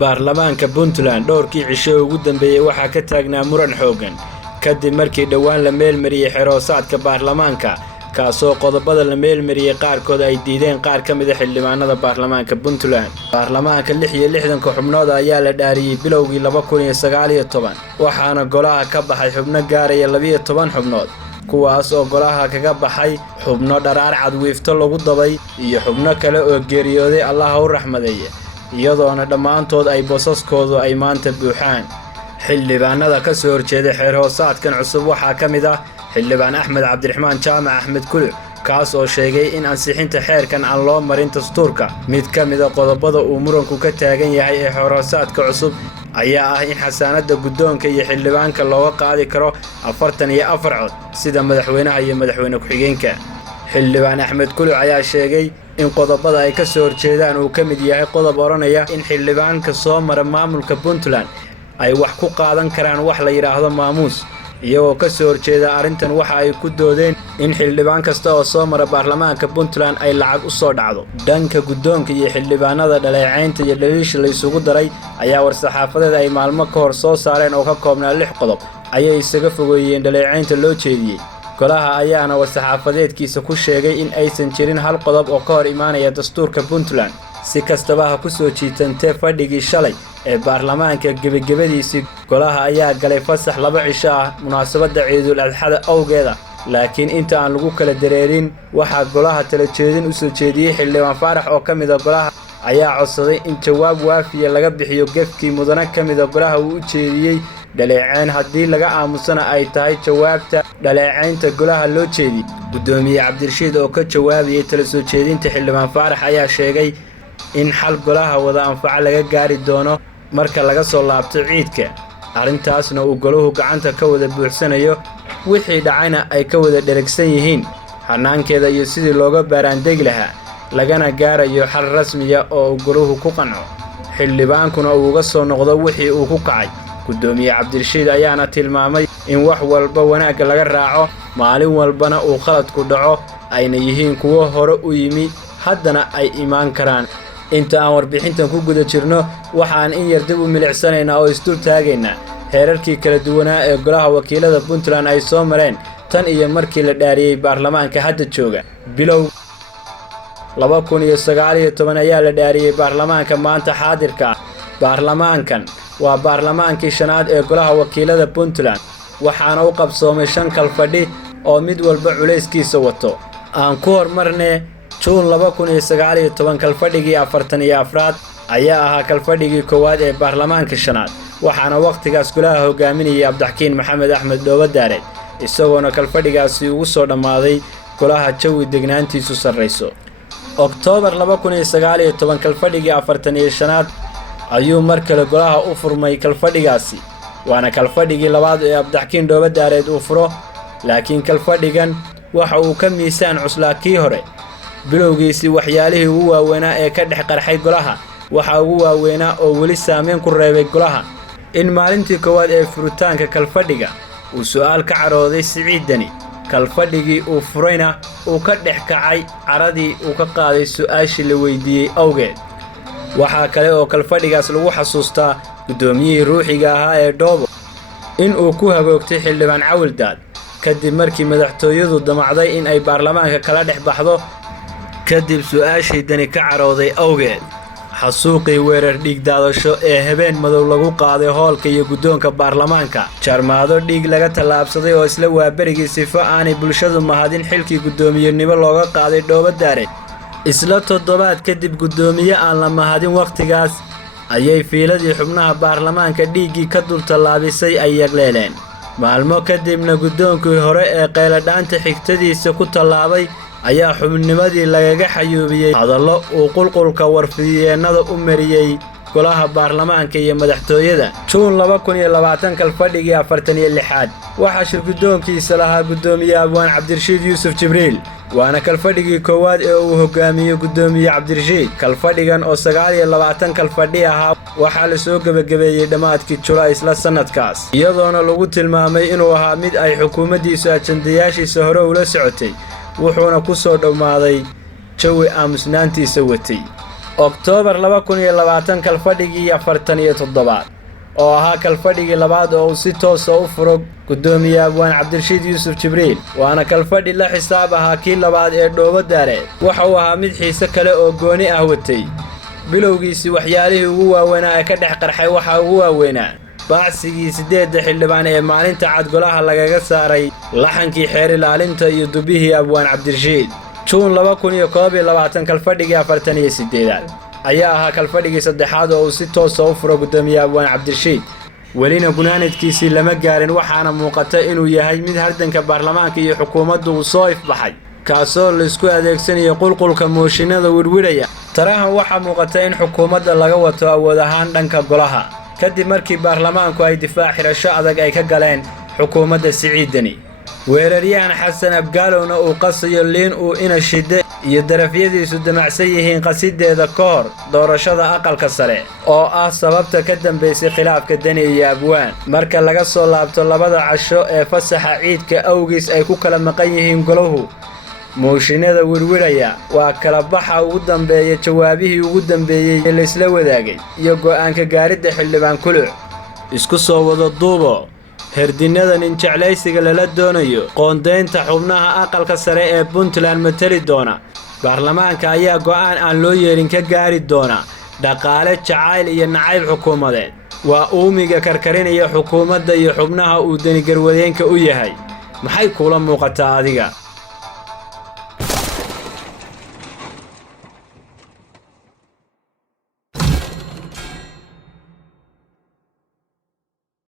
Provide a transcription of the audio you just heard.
baarlamaanka Puntland dhowrkii cisho ugu dambeeyay waxaa ka taagnaa muran xoogan kadib markii dhawaan la meelmariyay xiroosaadka baarlamaanka kaasoo qodobada la meelmariyay qaarkood ay diideen qaar ka mid ah xildhibaanada baarlamaanka Puntland. Baarlamaanka 66 xubnood ayaa la dhaariyay bilowgii 2019 waxaana golaha ka baxay xubno gaaraya 12 xubnood kuwaas oo golaha kaga baxay xubno dharaar cad wiifto lagu dabay iyo xubno kale oo geeriyooday Allah u raxmadeeyo iyadoona dhammaantood ay boosaskoodu ay maanta buuxaan. xildhibaanada ka soo horjeeda xiroosaadkan cusub waxaa ka mid ah xildhibaan Axmed Cabdiraxmaan Jaamac Axmed Kuluc kaas oo sheegay in ansixinta xeerkan aan loo marin dastuurka. Mid ka mid ah qodobada uu muranku ka taagan yahay ee xiroosaadka cusub ayaa ah in xasaanada guddoonka iyo xildhibaanka looga qaadi karo 44 cod sida madaxweynaha iyo madaxweyne ku-xigeenka. xildhibaan Axmed Kuluc ayaa sheegay in qodobada ay ka soo horjeedaan uu ka mid yahay qodob oranaya in xildhibaanka soo mara maamulka Puntland ay wax ku qaadan karaan wax la yiraahdo maamuus iyagoo ka soo horjeeda arrintan waxa ay ku doodeen in xildhibaan kasta oo soo mara baarlamaanka Puntland ay lacag u soo dhacdo. Dhanka guddoonka iyo xildhibaanada dhaleeceynta iyo dhaliisha la isugu daray ayaa war-saxaafadeed ay maalmo ka hor soo saareen oo ka koobnaa 6 qodob ayay isaga fogeeyeen dhaleeceynta loo jeediyay. golaha ayaana war-saxaafadeedkiisa ku sheegay in aysan jirin hal qodob oo ka hor imaanaya dastuurka Puntland. si kastaba ha ku soo jiitantee fadhigii shalay ee baarlamaanka gebagabadiisii golaha ayaa galay fasax 2 cisho ah munaasabadda Ciidul Adxada awgeeda, laakiin inta aan lagu kala dareerin waxaa golaha tala jeedin u soo jeediyay xildhibaan Faarax oo ka mid ah golaha ayaa codsaday in jawaab waafiya laga bixiyo gefkii mudane ka mid ah golaha uu u jeediyay dhaleeceyn haddii laga aamusana ay tahay jawaabta dhaleeceynta golaha loo jeediyay. Gudoomiye Cabdirashiid oo ka jawaabiyay tala soo jeedinta xildhibaan Faarax ayaa sheegay in xal golaha wada anfac laga gaari doono marka laga soo laabto ciidka, arrintaasna uu goluhu gacanta ka wada buuxsanayo wixii dhacayna ay ka wada dheregsan yihiin xanaankeeda iyo sidii looga baaraandegi lahaa lagana gaarayo xal rasmi ah oo goluhu ku qanco xildhibaankuna uu uga soo noqdo wixii uu ku kacay. Gudoomiye Cabdirashiid ayaana tilmaamay in wax walba wanaag laga raaco maalin walbana uu khaladku dhaco ayna yihiin kuwo hore u yimi haddana ay imaan karaan. inta aan warbixintan ku guda jirno waxaan in yar dib u milicsanaynaa oo isdul taagaynaa heerarkii kala duwanaa ee golaha wakiilada Puntland ay soo mareen tan iyo markii la dhaariyay baarlamaanka hadda jooga. bilow 2019 ayaa la dhaariyay baarlamaanka maanta xaadirka ah. baarlamaankan waa baarlamaankii shanaad ee golaha wakiilada Puntland waxaana u qabsoomay 5 kal fadhi oo mid walba culeyskiisa wato. aan ku hormarnay June 2019 kalfadhigii 44 ayaa ahaa kalfadhigii koowaad ee baarlamaanka shanaad waxaana waqtigaas golaha hogaaminayay Cabdixakiin Maxamed Axmed Dhoobadaare isagoona kalfadhigaasi ugu soo dhamaaday golaha jawi degnaantiisu sarreyso. October 2019 kalfadhigii 45 ayuu mar kale golaha u furmay kalfadhigaasi waana kalfadhigii labaad ee Cabdixakiin Dhoobadaare uu furo, laakiin kalfadhigan waxa uu ka miisaan cuslaa kii hore. bilowgiisii waxyaalihii ugu waaweynaa ee ka dhex qarxay golaha waxa ugu waaweynaa oo weli saameyn ku reebay golaha in maalintii koowaad ee furitaanka kalfadhiga uu su'aal ka carooday Siciid Dani kalfadhigii uu furayna uu ka dhex kacay caradii uu ka qaaday su'aashii la weydiiyay awgeed. waxaa kale oo kalfadhigaas lagu xasuustaa gudoomiyihii ruuxiga ahaa ee Dhoobo in uu ku hagoogtay xildhibaan Cawildaad kadib markii madaxtooyadu damacday in ay baarlamaanka kala dhex baxdo kadib su'aashii Dani ka carooday awgeed. xasuuqii weerar dhiig daadasho ee habeen madow lagu qaaday hoolka iyo guddoonka baarlamaanka jarmaado dhiig laga tallaabsaday oo isla waaberigii sifo aanay bulshadu mahadin xilkii guddoomiyenimo looga qaaday Dhoobadaare. isla toddobaad kadib guddoomiye aan la mahadin waqtigaas ayay fiiladii xubnaha baarlamaanka dhiiggii ka dul tallaabisay ay yagleeleen. maalmo kadibna guddoonkii hore ee qeyladhaanta xigtadiisa ku tallaabay ayaa xubnimadii lagaga xayuubiyay hadallo uu qulqulka warfiyeennada u mariyay golaha baarlamaanka iyo madaxtooyada. June 2020 kalfadhigii 46 waxaa shir guddoonkiisa lahaa gudoomiye Abwaan Cabdirashiid Yuusuf Jibriil waana kalfadhigii koowaad ee uu hogaamiyo gudoomiye Cabdirashiid. kalfadhigan oo 29 kalfadhi ahaa waxaa la soo gabagabeeyay dhamaadkii July isla sanadkaas iyadoona lagu tilmaamay inuu ahaa mid ay xukuumaddiisu ajandayaashiisa hore ula socotay wuxuuna ku soo dhamaaday jawi aamusnaantiisa watay. Oktoobar 2020 kalfadhigii 47 oo ahaa kalfadhigii labaad oo uu si toos ah u furo gudoomiye Abwaan Cabdirashiid Yuusuf Jibriil waana kalfadhi la xisaab ahaa kii labaad ee Dhoobo Daare waxa uu ahaa mid xiise kale oo gooni ah watay bilowgiisii waxyaalihii ugu waaweynaa ee ka dhex qarxay waxa ugu waaweynaa baacsigii 8 xildhibaan ee maalinta cad golaha lagaga saaray laxankii xeer ilaalinta iyo dubihii Abwaan Cabdirashiid Juun 2021 kalfadhigii 48 ayaa ahaa kalfadhigii saddexaad oo uu si toos ah u furo gudoomiye Abwaan Cabdirashiid welina gunaanadkiisii lama gaarin waxaana muuqata inuu yahay mid hardanka baarlamaanka iyo xukuumaddu uu soo ifbaxay kaasoo la isku adeegsanayo qulqulka mooshinada wirwiraya tarahan waxaa muuqata in xukuumadda laga wato awood ahaan dhanka golaha kadib markii baarlamaanku ay difaac xirasho adag ay ka galeen xukuumadda Siciidani weeraryahan Xasan Abgaalowna uu qasayo liin uu ina shide iyo darafyadiisu damacsan yihiin qasideeda ka hor doorashada aqalka sare oo ah sababta ka dambeysay khilaafka Dani iyo Abwaan marka laga soo laabto labada casho ee fasaxa ciidka awgiis ay ku kala maqan yihiin golahu mooshinada wirwiraya waa kala baxa ugu dambeeya jawaabihii ugu dambeeyay ee la isla wadaagay iyo go'aanka gaaridda xildhibaan Kuluc isku soo wada duubo herdinada nin jeclaysiga lala doonayo qoondeynta xubnaha aqalka sare ee Puntland matali doona baarlamaanka ayaa go'aan aan loo yeelin ka gaari doona dhaqaale jacayl iyo nacayb xukuumadeed waa uumiga karkarinaya xukuumadda iyo xubnaha uu Dani garwadeenka u yahay maxay kula muuqataa adiga